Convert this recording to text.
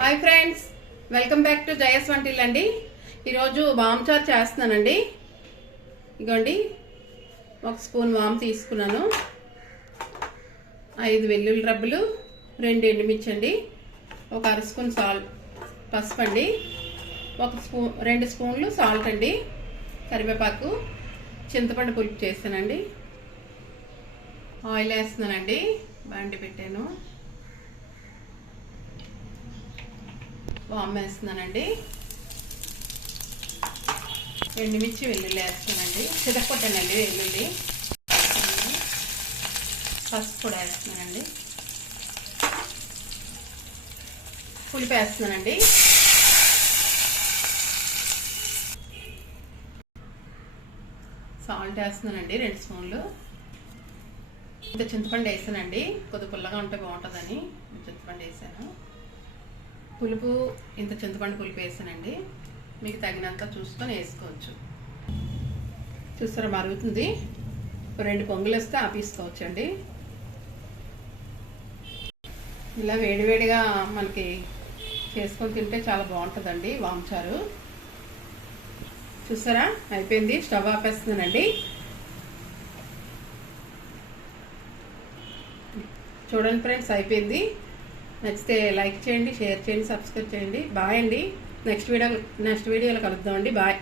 Hi friends, welcome back to Jaya స్వంటిల్లు అండి. ఈరోజు వామ్ చారు చేస్తున్నానండి. ఇగోండి, 1 స్పూన్ వామ్ తీసుకున్నాను, 5 వెల్లుల్లి రబ్బలు, 2 ఎండుమిర్చి అండి, 1 అర స్పూన్ పసుపు అండి, 2 స్పూన్లు సాల్ట్ అండి, కరివేపాకు, చింతపండు పులుపు చేస్తానండి. ఆయిల్ వేస్తున్నానండి, బాండి పెట్టాను, వామ్ వేస్తున్నానండి, ఎండుమిర్చి వెల్లుల్లి వేస్తున్నానండి, చితక్కొట్టానండి వెల్లుల్లి, పసుపు కూడా వేస్తున్నానండి, పులుపు వేస్తున్నానండి, సాల్ట్ వేస్తున్నానండి 2 స్పూన్లు, ఇంత చింతపండు వేసానండి, కొద్ది పుల్లగా ఉంటే బాగుంటుందని చింతపండు వేసాను. పులుపు ఇంత చింతపండు పులుపు వేసానండి, మీకు తగినంత చూసుకొని వేసుకోవచ్చు. చూస్తారా మరుగుతుంది, 2 పొంగులు వస్తే ఆపేసుకోవచ్చు అండి. ఇలా వేడివేడిగా మనకి చేసుకొని తింటే చాలా బాగుంటుందండి వామ్ చారు. చూసారా అయిపోయింది, స్టవ్ ఆపేస్తున్నానండి. చూడండి ఫ్రెండ్స్, అయిపోయింది. నచ్చితే లైక్ చేయండి, షేర్ చేయండి, సబ్స్క్రైబ్ చేయండి. బాయ్ అండి. నెక్స్ట్ వీడియోలో కలుద్దామండి. బాయ్.